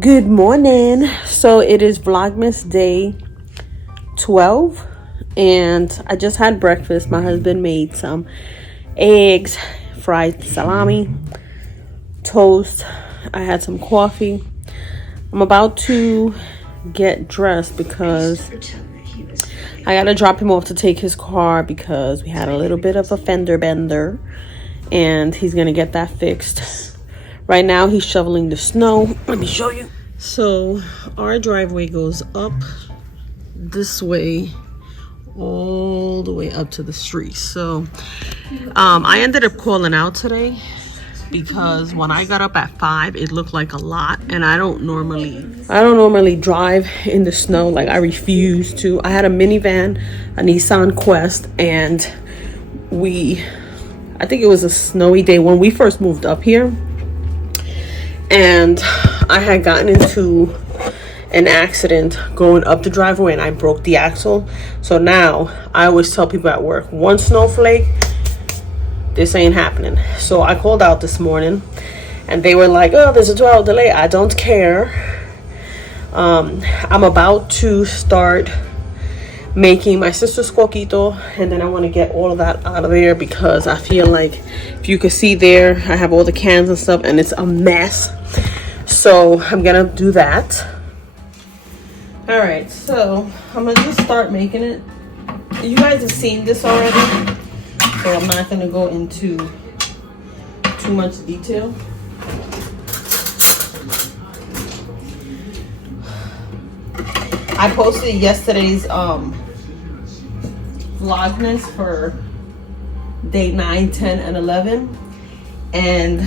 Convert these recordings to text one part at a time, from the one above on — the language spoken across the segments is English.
Good morning. So it is Vlogmas day 12 and I just had breakfast. My husband made some eggs, fried salami, toast. I had some coffee. I'm about to get dressed because I gotta drop him off to take his car because we had a little bit of a fender bender and he's gonna get that fixed. Right now he's shoveling the snow. Let me show you. So our driveway goes up this way all the way up to the street. So I ended up calling out today because when I got up at 5 it looked like a lot, and I don't normally drive in the snow. Like, I refuse to. I had a minivan, a Nissan Quest, and I think it was a snowy day when we first moved up here, and I had gotten into an accident going up the driveway and I broke the axle. So now I always tell people at work, one snowflake, this ain't happening. So I called out this morning and they were like, oh, there's a 2-hour delay. I don't care. I'm about to start making my sister's coquito, and then I want to get all of that out of there because I feel like, if you can see there, I have all the cans and stuff and it's a mess. So I'm gonna do that. All right, so I'm gonna just start making it. You guys have seen this already, so I'm not gonna go into too much detail. I posted yesterday's Vlogmas for day 9, 10, and 11, and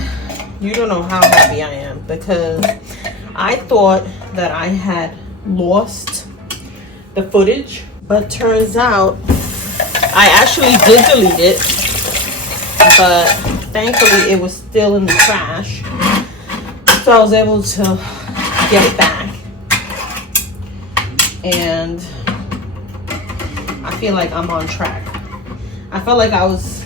you don't know how happy I am because I thought that I had lost the footage, but turns out I actually did delete it, but thankfully it was still in the trash, so I was able to get it back. And I feel like I'm on track. I felt like I was,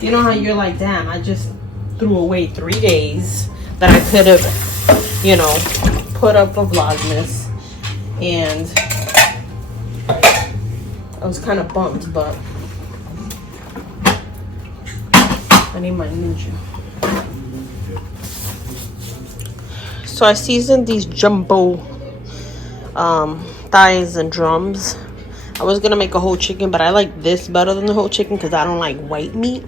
you know how you're like, damn, I just threw away 3 days that I could have, you know, put up for Vlogmas, and I was kind of bummed, but I need my ninja. So I seasoned these jumbo thighs and drums. I was gonna make a whole chicken, but I like this better than the whole chicken because I don't like white meat.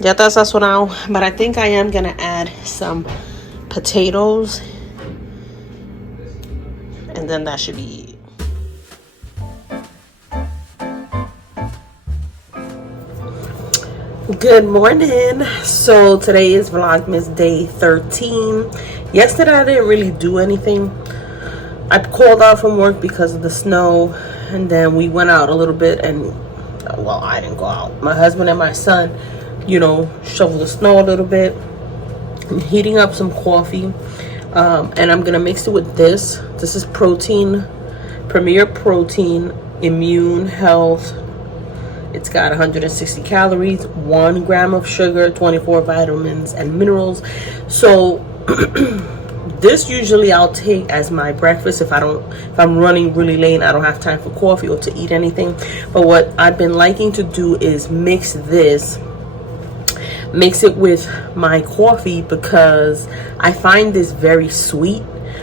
Ya está sazonado, but I think I am gonna add some potatoes, and then that should be it. Good morning. So today is Vlogmas day 13. Yesterday I didn't really do anything. I called out from work because of the snow, and then we went out a little bit, and well, I didn't go out. My husband and my son, you know, shoveled the snow a little bit. I'm heating up some coffee, and I'm gonna mix it with this. This is protein, Premier Protein, Immune Health. It's got 160 calories, 1 gram of sugar, 24 vitamins and minerals. So this usually I'll take as my breakfast if I'm running really late and I don't have time for coffee or to eat anything. But what I've been liking to do is mix it with my coffee because I find this very sweet.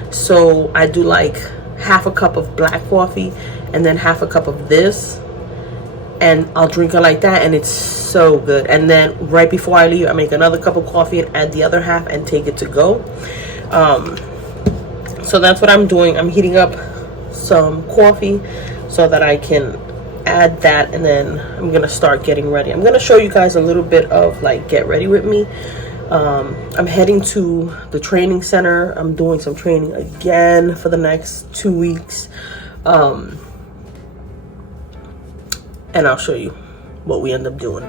So I do like half a cup of black coffee and then half a cup of this, and I'll drink it like that, and it's so good. And then right before I leave, I make another cup of coffee and add the other half and take it to go. So that's what I'm doing. I'm heating up some coffee so that I can add that, and then I'm gonna start getting ready. I'm gonna show you guys a little bit of like get ready with me. I'm heading to the training center. I'm doing some training again for the next 2 weeks, and I'll show you what we end up doing.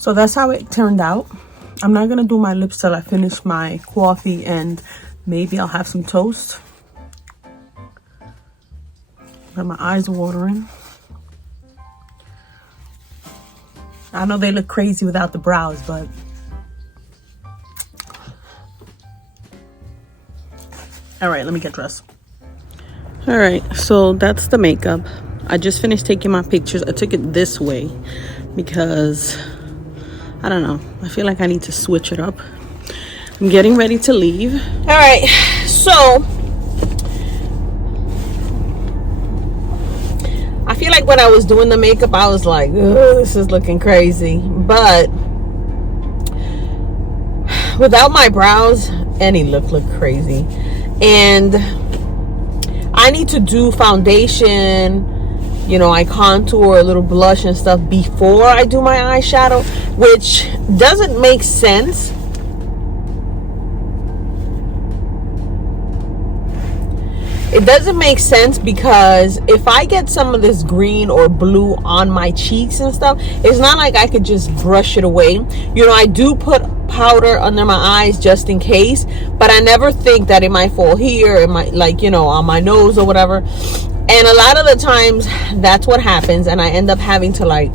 So that's how it turned out. I'm not gonna do my lips till I finish my coffee, and maybe I'll have some toast. But my eyes are watering. I know they look crazy without the brows, but all right, let me get dressed. All right, so that's the makeup. I just finished taking my pictures. I took it this way because I don't know, I feel like I need to switch it up. I'm getting ready to leave. All right, so I feel like when I was doing the makeup, I was like, oh, this is looking crazy. But without my brows, any look crazy. And I need to do foundation, you know, I contour, a little blush and stuff before I do my eyeshadow, which doesn't make sense. It doesn't make sense because if I get some of this green or blue on my cheeks and stuff, it's not like I could just brush it away. You know, I do put powder under my eyes just in case, but I never think that it might fall here, it might, like, you know, on my nose or whatever. And a lot of the times that's what happens, and I end up having to like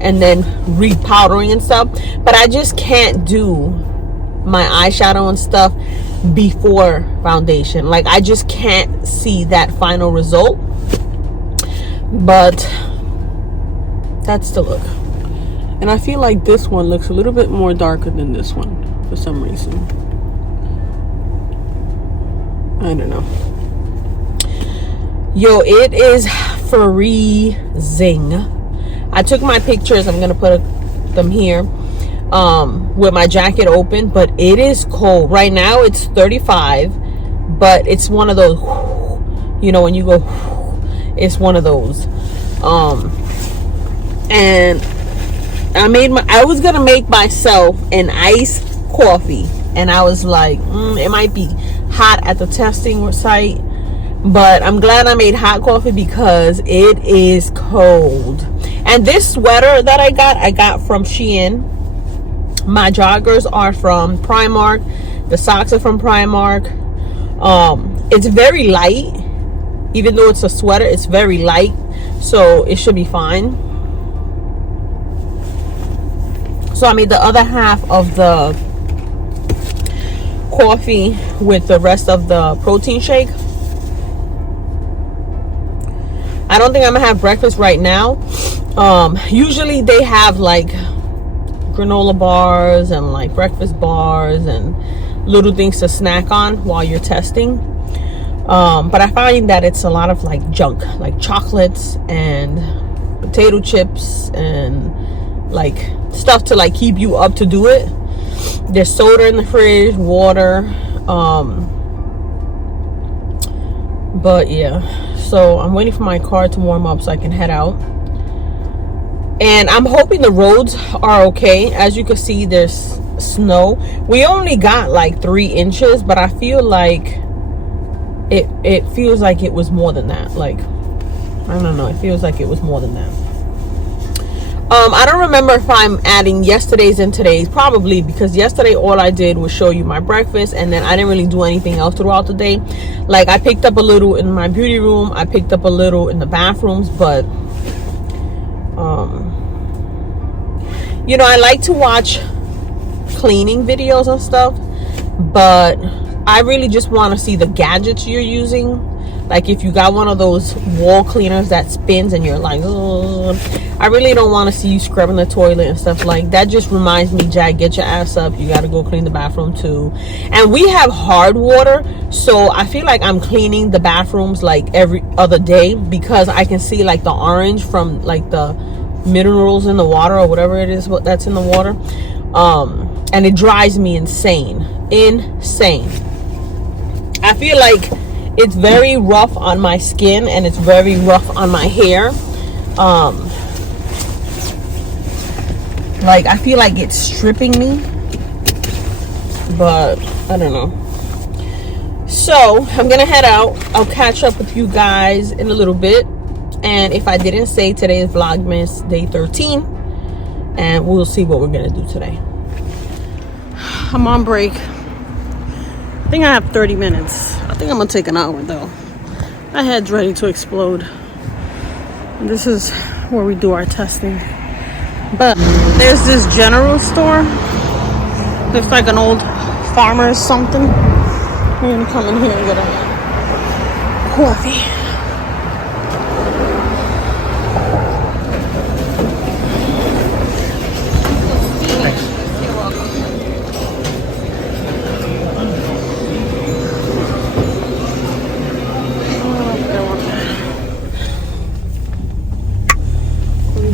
and then repowdering and stuff. But I just can't do my eyeshadow and stuff before foundation. Like, I just can't see that final result. But that's the look. And I feel like this one looks a little bit more darker than this one for some reason. I don't know. Yo, it is freezing. I took my pictures. I'm gonna put them here with my jacket open, but it is cold right now. It's 35, but it's one of those, you know, when you go, it's one of those. And I was gonna make myself an iced coffee, and I was like, it might be hot at the testing site, but I'm glad I made hot coffee because it is cold. And this sweater that I got from Shein. My joggers are from Primark. The socks are from Primark. It's very light. Even though it's a sweater, it's very light, so it should be fine. So I made the other half of the coffee with the rest of the protein shake. I don't think I'm gonna have breakfast right now. Usually they have like granola bars and like breakfast bars and little things to snack on while you're testing. But I find that it's a lot of like junk, like chocolates and potato chips and like stuff to like keep you up to do it. There's soda in the fridge, water. But yeah, so I'm waiting for my car to warm up so I can head out. And I'm hoping the roads are okay. As you can see, there's snow. We only got like 3 inches, but I feel like it feels like it was more than that. Like, I don't know, it feels like it was more than that. I don't remember if I'm adding yesterday's and today's, probably, because yesterday all I did was show you my breakfast, and then I didn't really do anything else throughout the day. Like, I picked up a little in my beauty room, I picked up a little in the bathrooms, but you know, I like to watch cleaning videos and stuff, but I really just want to see the gadgets you're using. Like, if you got one of those wall cleaners that spins and you're like, ugh, I really don't want to see you scrubbing the toilet and stuff like that. Just reminds me, Jack, get your ass up, you got to go clean the bathroom too. And we have hard water, so I feel like I'm cleaning the bathrooms like every other day, because I can see like the orange from like the minerals in the water or whatever it is that's in the water. And it drives me insane. I feel like it's very rough on my skin and it's very rough on my hair. Like, I feel like it's stripping me, but I don't know. So I'm gonna head out. I'll catch up with you guys in a little bit. And if I didn't say, today is Vlogmas day 13, and we'll see what we're gonna do today. I'm on break. I think I have 30 minutes. I think I'm gonna take an hour though. My head's ready to explode. And this is where we do our testing. But there's this general store. Looks like an old farmer or something. We're gonna come in here and get a coffee. You're welcome.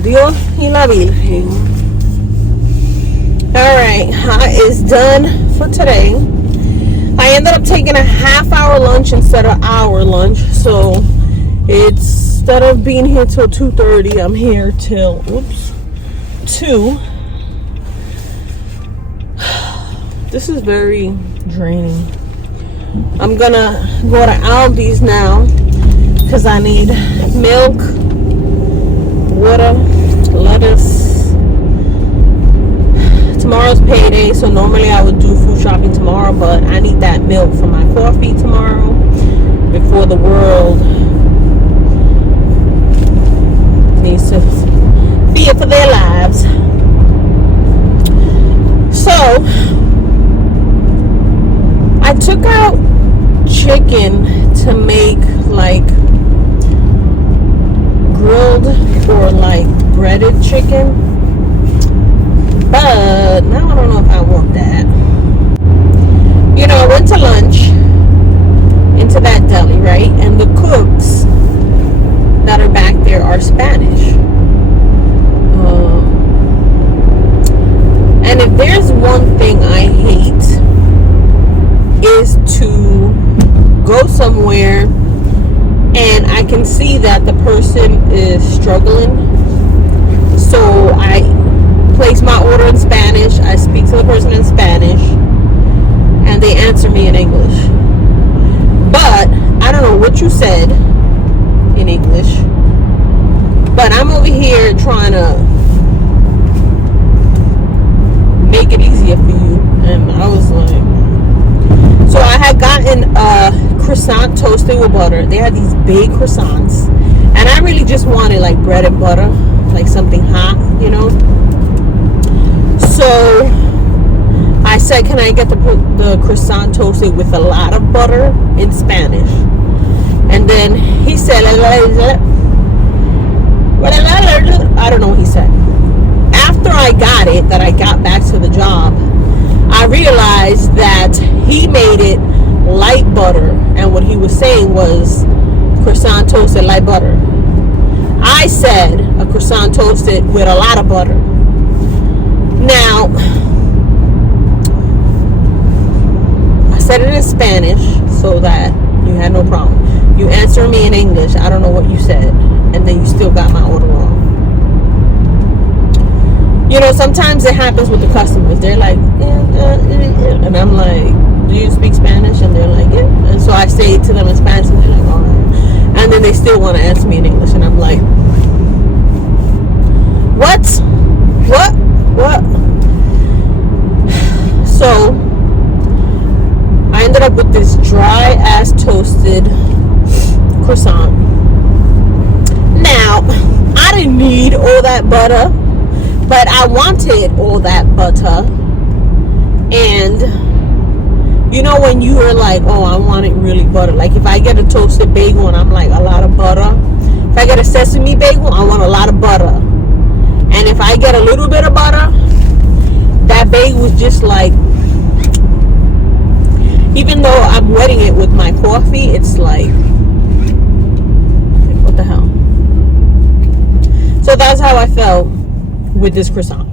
Dios y la Virgen. Alright, it's done for today. I ended up taking a half-hour lunch instead of hour lunch. So instead of being here till 2:30, I'm here till 2. This is very draining. I'm gonna go to Aldi's now because I need milk, water, lettuce. Tomorrow's payday, so normally I would do food shopping tomorrow, but I need that milk for my coffee tomorrow before the world needs to fear for their lives. So I took out chicken to make like grilled or like breaded chicken, but now I don't know if I want that. You know, I went to lunch into that deli, right? And the cooks that are back there are Spanish. And if there's one thing I hate is to go somewhere and I can see that the person is struggling. So I place my order in Spanish, I speak to the person in Spanish, and they answer me in English. But I don't know what you said in English, but I'm over here trying to make it easier for you. And I was like, so I had gotten a croissant toasted with butter. They had these big croissants, and I really just wanted like bread and butter, like something hot, you know. So I said, can I get the croissant toasted with a lot of butter in Spanish? And then he said, I don't know what he said. After I got it, that I got back to the job, I realized that he made it light butter, and what he was saying was croissant toasted light butter. I said a croissant toasted with a lot of butter. Now, I said it in Spanish so that you had no problem. You answer me in English, I don't know what you said, and then you still got my order wrong. You know, sometimes it happens with the customers. They're like, and I'm like, do you speak Spanish? And they're like, yeah. And so I say to them in Spanish, and they're like, all right. And then they still want to answer me in English, and I'm like, what? So I ended up with this dry ass toasted croissant. Now, I didn't need all that butter, but I wanted all that butter. And you know when you are like, oh, I want it really butter. Like if I get a toasted bagel and I'm like, a lot of butter. If I get a sesame bagel, I want a lot of butter. And if I get a little bit of butter, that bagel was just like, even though I'm wetting it with my coffee, it's like, what the hell? So that's how I felt with this croissant.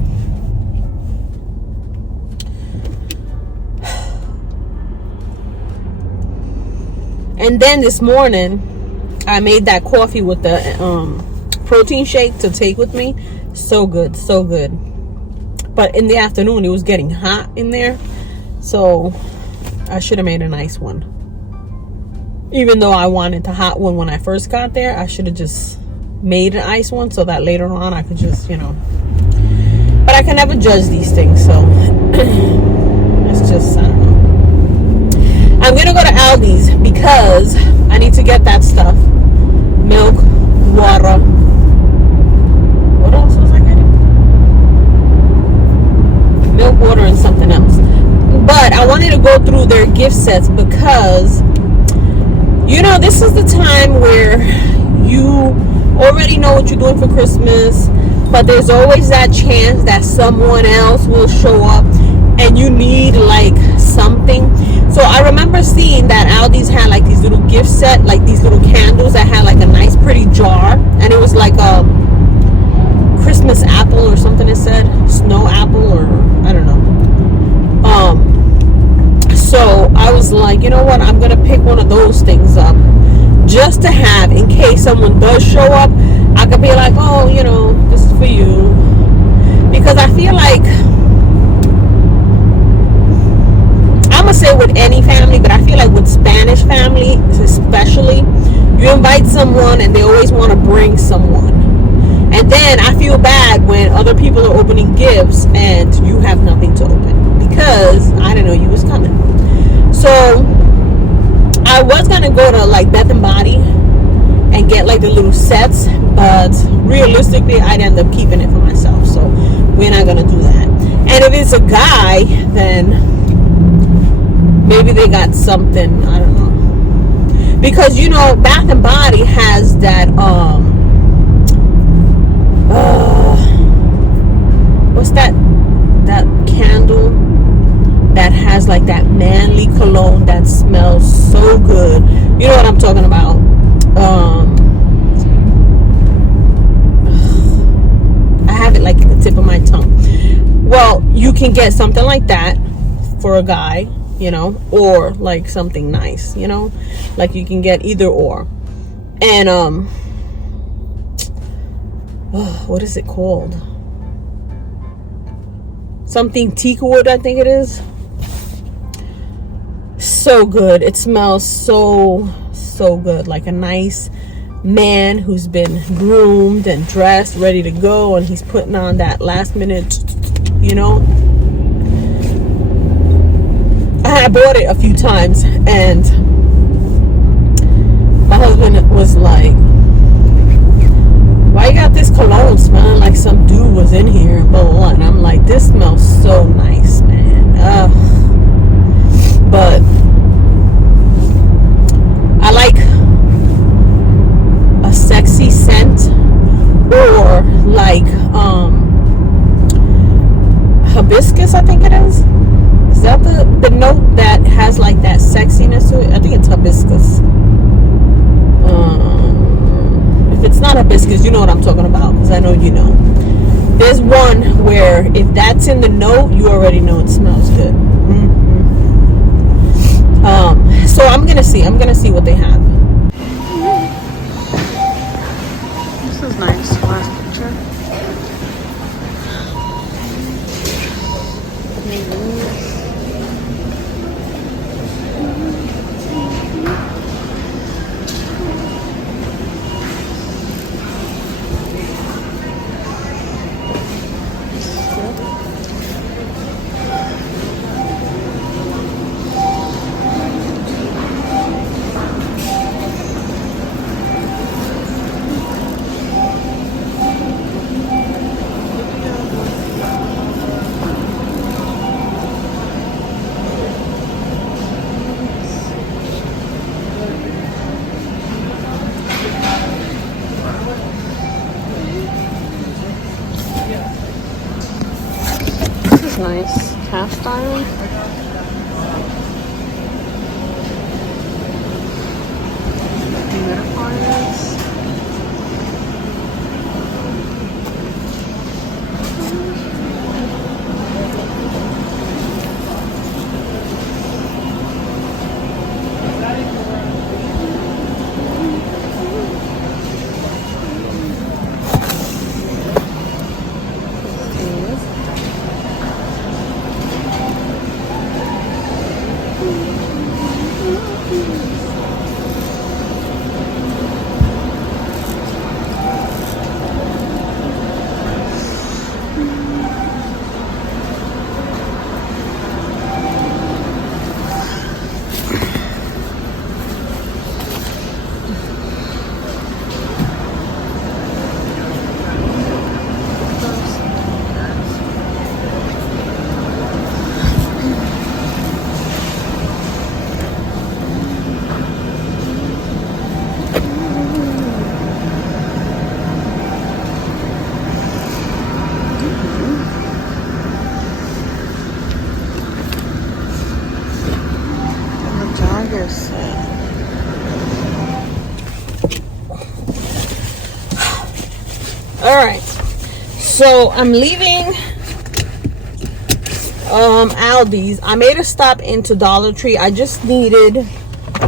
And then this morning, I made that coffee with the protein shake to take with me. So good, so good. But in the afternoon, it was getting hot in there. So I should have made an ice one. Even though I wanted the hot one when I first got there, I should have just made an ice one so that later on I could just, you know, But I can never judge these things, so it's just, I don't know. I'm gonna go to Aldi's because I need to get that stuff. Milk, water. What else was I getting? Milk, water, and something else. But I wanted to go through their gift sets because, you know, this is the time where you already know what you're doing for Christmas, but there's always that chance that someone else will show up and you need like something. So I remember seeing that Aldi's had like these little gift set, like these little candles that had like a nice pretty jar, and it was like a Christmas apple or something. It said snow apple, or I don't know. So I was like, you know what, I'm gonna pick one of those things up just to have in case someone does show up. I could be like, oh, you know, this is for you. Because I feel like, I'm gonna say with any family, but I feel like with Spanish family especially, you invite someone and they always want to bring someone, and then I feel bad when other people are opening gifts and you have nothing to open because I didn't know you was coming. So I was gonna go to like Bath and Body and get like the little sets, but realistically I'd end up keeping it for myself, so we're not gonna do that. And if it's a guy, then maybe they got something, I don't know, because you know Bath and Body has that what's that candle that has like that manly cologne that smells so good. You know what I'm talking about. I have it like at the tip of my tongue. Well, you can get something like that for a guy, you know, or like something nice, you know, like you can get either or. And what is it called? Something teak wood, I think it is. So good. It smells so good, like a nice man who's been groomed and dressed, ready to go, and he's putting on that last minute, you know. I bought it a few times and my husband was like, why you got this cologne smelling like some dude was in here, blah, blah, blah. And I'm like, this smells so nice, man. But I like a sexy scent, or like hibiscus, I think it is. Is that the note that has like that sexiness to it? I think it's hibiscus. If it's not hibiscus, you know what I'm talking about, because I know you know. There's one where if that's in the note, you already know it smells good. So I'm gonna see what they have. This is nice. Last picture. Nice cast iron. Humidifiers. So I'm leaving Aldi's. I made a stop into Dollar Tree. I just needed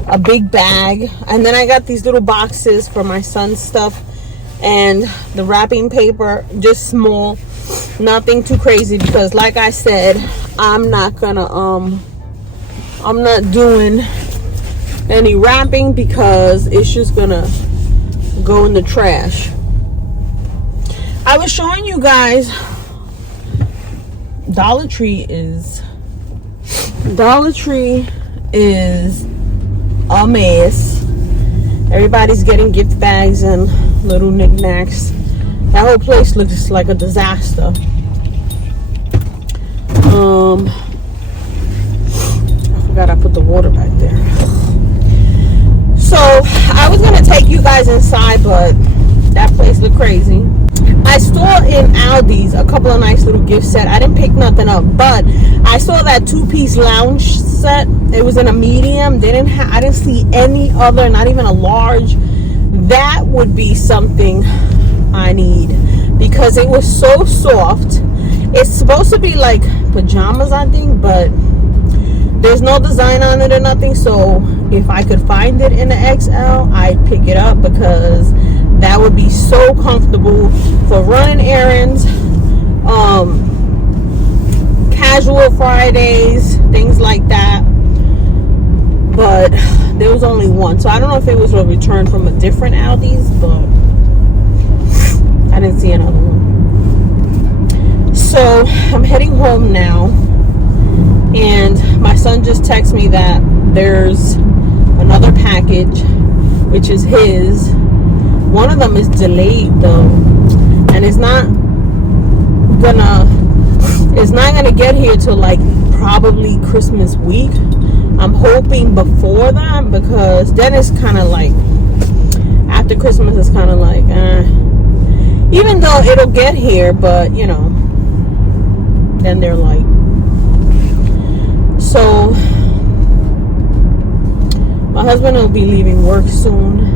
a big bag, and then I got these little boxes for my son's stuff, and the wrapping paper, just small, nothing too crazy, because like I said, I'm not doing any wrapping because it's just gonna go in the trash. I was showing you guys Dollar Tree is a mess. Everybody's getting gift bags and little knickknacks. That whole place looks like a disaster. I forgot I put the water back there. So I was gonna take you guys inside, but that place looked crazy. I saw in Aldi's a couple of nice little gift set. I didn't pick nothing up, but I saw that 2-piece lounge set. It was in a medium. I didn't see any other, not even a large. That would be something I need, because it was so soft. It's supposed to be like pajamas, I think, but there's no design on it or nothing. So if I could find it in the XL, I'd pick it up, because that would be so comfortable for running errands, casual Fridays, things like that. But there was only one, so I don't know if it was a return from a different Aldi's, but I didn't see another one. So I'm heading home now, and my son just texted me that there's another package, which is his. One of them is delayed though, and it's not gonna get here till like probably Christmas week. I'm hoping before that, because then it's kind of like after Christmas, it's kind of like even though it'll get here, but you know, then they're like. So my husband will be leaving work soon,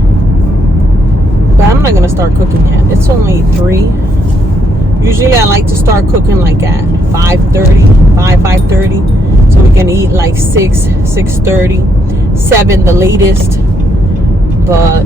but I'm not gonna start cooking yet. It's only 3. Usually I like to start cooking like at 5:30, so we can eat like 6:30, 7 the latest. But